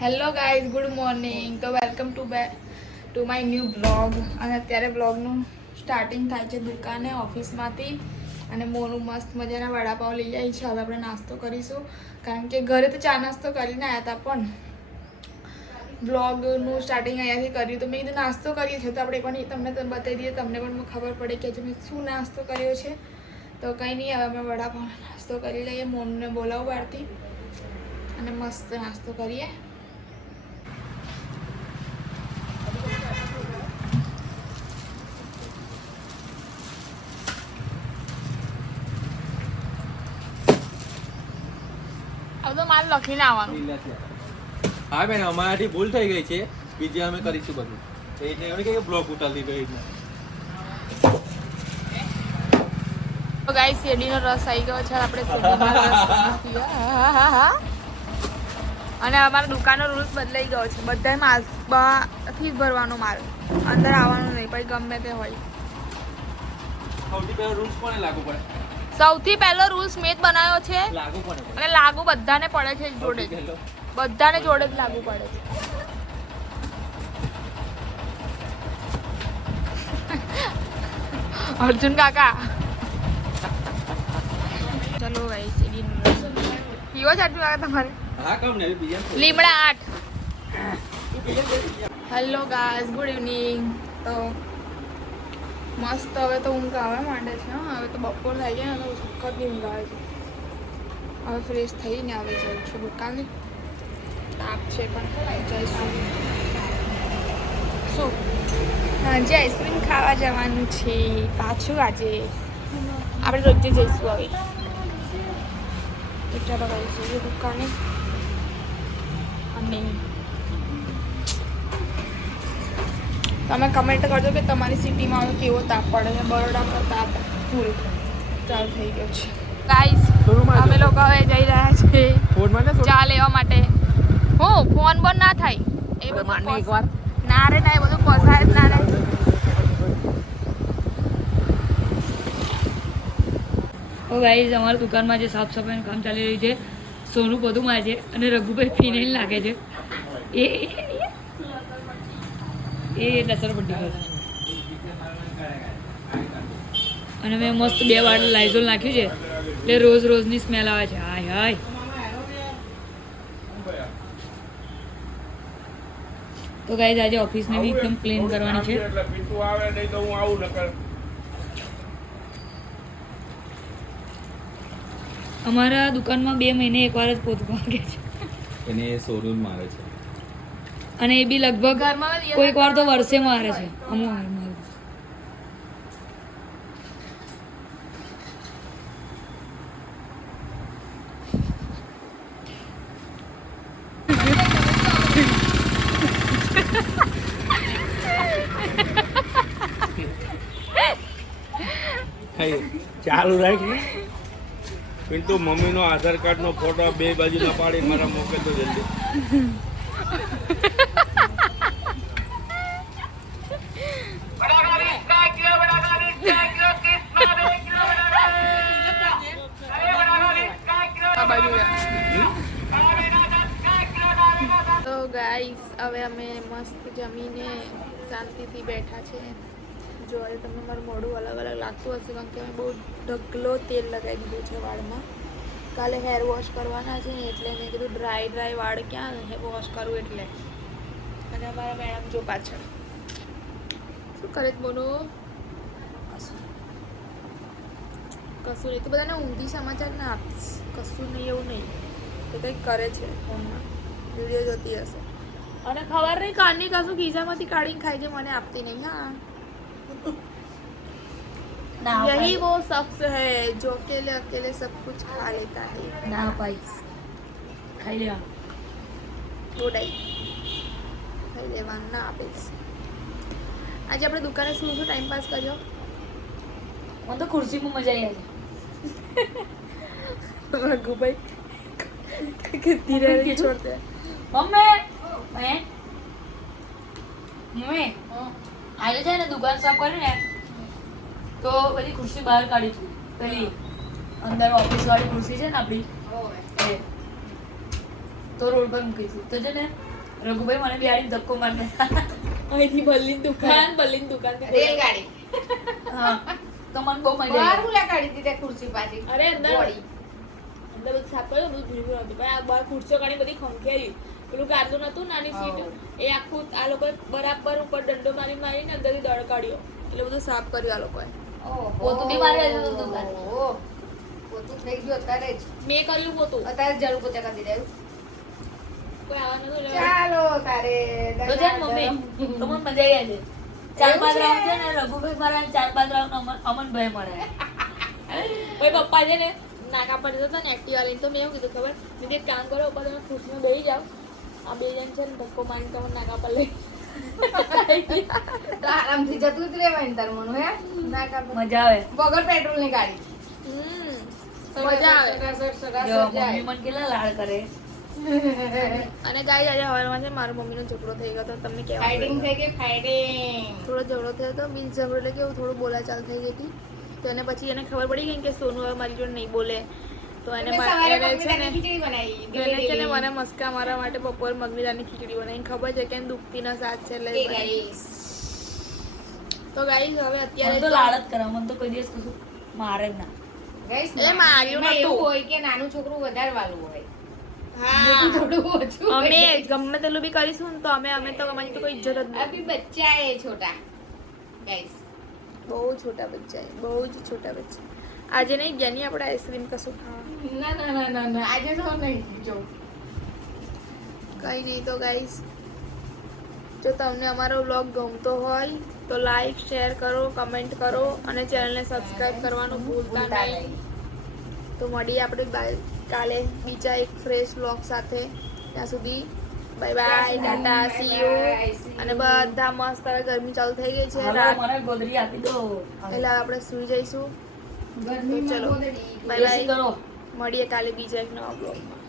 Hello guys, good morning. તો welcome to my new blog. અને અત્યારે બ્લોગનું સ્ટાર્ટિંગ થાય છે દુકાને ઓફિસમાંથી. અને મોનું મસ્ત મજાના વડાપાવ લઈ આવી છે. હવે આપણે નાસ્તો કરીશું, કારણ કે ઘરે તો ચા નાસ્તો કરીને આવ્યા હતા, પણ બ્લોગનું સ્ટાર્ટિંગ અહીંયાથી કર્યું. તો મેં કીધું નાસ્તો કરીએ છીએ તો આપણે પણ તમને બતાવી દઈએ, તમને પણ ખબર પડે કે હજુ મેં શું નાસ્તો કર્યો છે. તો કંઈ નહીં, હવે અમે વડાપાવનો નાસ્તો કરી લઈએ. મોનને બોલાવું બહારથી અને મસ્ત નાસ્તો કરીએ. તો મારે લખીને આવવાનું. હા બેન, અમારાથી ભૂલ થઈ ગઈ છે. બીજી અમે કરીશું બધું. એટલે એમને કે બ્લોક ઉતારી દીધો. તો ગાઈસ, શેરડીનો રસ આવી ગયો છે. આપણે શેરડીનો રસ પીવા. અને અમારા દુકાનનો રૂલ્સ બદલાઈ ગયો છે. બધા માસ્કથી જ ભરવાનો માલ, અંદર આવવાનું નહીં. પછી ગમે તે હોય. સૌથી પહેલો રૂલ્સ કોને લાગુ પડે? સૌથી પહેલો રૂલ્સ મેં જ બનાવ્યો છે. લાગુ પડે અને લાગુ બધાને પડે છે જોડે જ. બધાને જોડે જ લાગુ પડે છે. અર્જુન કાકા, ચલો ભાઈ, સીડીનો રસ પીવો છે અર્જુન કાકા તમારે? હા, કમ ને બીજા લીમડા 8. Hello guys, good evening. તો મસ્ત હવે તો ઊંઘ આવે માંડે છે. હવે તો બપોર થઈ જાય ને, તો સખત ઊંઘ આવે છે. હવે ફ્રેશ થઈને આવે જાઉં છું દુકાને. તાપ છે પણ જઈશું. શું સાંજે આઈસ્ક્રીમ ખાવા જવાનું છે પાછું. આજે આપણે રોજે જઈશું હવે. તો ચાલો જઈએ દુકાને. અને તમે કમેન્ટ કરજો કે તમારી સિટીમાં હવે કેવો તાપ પડે છે. બરોડા પર તાપ ફૂલ ચાલુ થઈ ગયો છે. ગાઈસ, અમે લોકો હવે જઈ રહ્યા છે ચા લેવા માટે. હું ફોન બંધ ના થાય એ બધું એકવાર ના રે ના, એ બધું પોસાય જ ના રે. ઓ ગાઈસ, અમારી દુકાનમાં જે સાફ સફાઈનું કામ ચાલી રહ્યું છે, સોનું બધું માં છે. અને રઘુભાઈ ફિનાઇલ લાગે છે. એ લસણ પટ્ટી કરે. અને મેં મસ્ત 2 વાર લાઇઝોલ નાખ્યું છે, એટલે રોજ રોજની સ્મેલ આવે છે. હાય હાય. તો ગાઈસ, આજે ઓફિસને બી એકદમ ક્લીન કરવાની છે. અમારા દુકાનમાં 2 મહિને એકવાર જ પોતું વાગે છે. એને શોરૂમ મારે છે. અને એ બી લગભગ કોઈક વાર તો વર્ષે મારે છે. અમુક ચાલુ રાખી પિન્ટુ, મમ્મીનો આધાર કાર્ડનો ફોટો 2 બાજુના પાડી મારા મોકલ તો જલ્દી. તો ગાઈસ, હવે અમે મસ્ત જમીને શાંતિથી બેઠા છે. જો આજે તમને મારું મોઢું અલગ અલગ લાગતું હશે, કારણ કે મેં બહુ ઢગલો તેલ લગાવી દીધું છે વાળમાં. કાલે હેર વોશ કરવાના છે, એટલે મેં કીધું ડ્રાય વાળ ક્યાં વોશ કરવું એટલે. અને અમારા મેડમ જો પાછળ શું કરે છે બોલો? કશું નહીં. તો બધાને ઊંધી સમાચાર ના આપીશ. કશું નહીં, એવું નહીં. એ કંઈક કરે છે ફોનમાં, વિડીયો જોતી હશે. અને ખબર નહીં કારની કશું ખિસ્સામાંથી કાઢીને ખાઈ છે, મને આપતી નહીં. હા, यही वो शख्स है जो अकेले सब कुछ खा लेता है. ना भाई, ખાઈ લેવા ગોડાઈ ખાઈ લેવાનું ના આપીશ. આજે આપણે દુકાને શું ટાઈમ પાસ કર્યો? મને તો ખુરશીમાં મજા આવી. રઘુભાઈ કિતની રહે છોડતે મમ્મી આજે છે ને દુકાન સાફ કરી ને, તો બધી ખુરશી બહાર કાઢી હતી. પેલી અંદર ઓફિસ વાળી ખુરશી છે ને આપણી, તો રોડ પર મૂકીશું તો છે ને રઘુભાઈ મને બિહારી ધક્કો મારતા અહીંથી બલ્લીની દુકાન રેલગાડી હા તો મને બહુ મજા બહાર આવી મુલા કાઢી દીધી ખુરશી પાછી અરે અંદર ગોળી. અંદર બધું સાફ કર્યું બધું ભીનું હતું પણ આ બહાર ખુરશીઓ કાઢી બધી ખંખેરી પેલું ગાદલું નતું નાની સીટ એ આખું આ લોકોએ બરાબર ઉપર દંડો મારીને અંદરથી દળ કાઢ્યો એટલે બધું સાફ કર્યું આ લોકોએ ઓહો. પોતું બી મારે હજુ તો દુકાન. ઓહો. પોતું થઈ ગયું અત્યારે જ મેં કર્યું પોતું અત્યારે જ ઝાડુ પોતે કરી દીધું. કોઈ આવવાનું નતું એટલે ચાલો તારે તો છે ને મમ્મી તો મને મજા આવી આજે 4-5 રાઉન્ડ છે ને રઘુભાઈ મારા 4-5 રાઉન્ડ અમનભાઈ મારા ભાઈ પપ્પા છે ને નાકા પર જતો ને એક્ટિવા લઈને તો મેં એવું કીધું ખબર મેં કીધું એક કામ કરો ઉપર તમે ખુશમાં બેસી જાઓ આ બે જણ છે ને ધક્કો મારીને તમને નાકા પર લઈ તો આરામથી જતું જ રહેવાય ને તાર મનું હે ના કાઢ મજા આવે વગર પેટ્રોલ ની ગાડી મજા આવે જો મમ્મી મને કેટલા લાડ કરે અને ગાઈ આજે હવારમાં છે મારા મમ્મીનો ઝઘડો થઈ ગયો તો તમને કહેવા ફાઇટિંગ થઈ ગઈ ફાઇટિંગ થોડો ઝઘડો થયો હતો મીન્સ ઝઘડો એટલે કેવું થોડું બોલાચાલ થઈ ગઈ હતી તો એને પછી એને ખબર પડી ગઈ કે સોનુ હવે મારી જોડે નહીં બોલે તો એને સવારે એને છે ને ખીચડી બનાવી તો એને છે ને મને મસ્કા મારવા માટે બપોર મગની ખીચડી બનાવી ખબર છે કે એને દુખતીનો સાથ છે એટલે ગાઈસ તો ગાઈસ હવે મને અત્યારે તો લાડ જ કરે મને તો કોઈ દિવસ કશું મારે જ ના ગાઈસ એ માર્યું એમાં નતું. એવું હોય કે નાનું છોકરું વધારે વાલું હોય હા થોડું ઓછું હોય. અમે ગમે તેટલું બી કરીશું ને તો અમે તો અમારી તો કોઈ ઇજ્જત જ નહીં અભી બચ્ચા હે છોટા ગાઈસ બહુ છોટા બચ્ચા છે બહુ જ છોટા બચ્ચા આજે નહીં ગયા નહીં આપણે આઈસ્ક્રીમ કશું ખાવા ના ના ના ના ના આજે તો નહીં જો કંઈ નહીં તો ગાઈસ જો તમને અમારો વ્લોગ ગમતો હોય તો લાઈક શેર કરો કમેન્ટ કરો અને ચેનલને સબસ્ક્રાઇબ કરવાનું ભૂલતા નહીં તો મળીએ આપણે કાલે બીજા એક ફ્રેશ વ્લોગ સાથે ત્યાં સુધી bye bye Tata C you અને બધા મસ્ત હવે ગરમી ચાલુ થઈ ગઈ છે હવે રાત મને ગોદરી આપી દો એટલે આપણે સૂઈ જઈશું ગરમીમાં ચલો. ગોદડી. બાય એસી બાય કરો મળીએ કાલે બીજા એક નવા બ્લોગમાં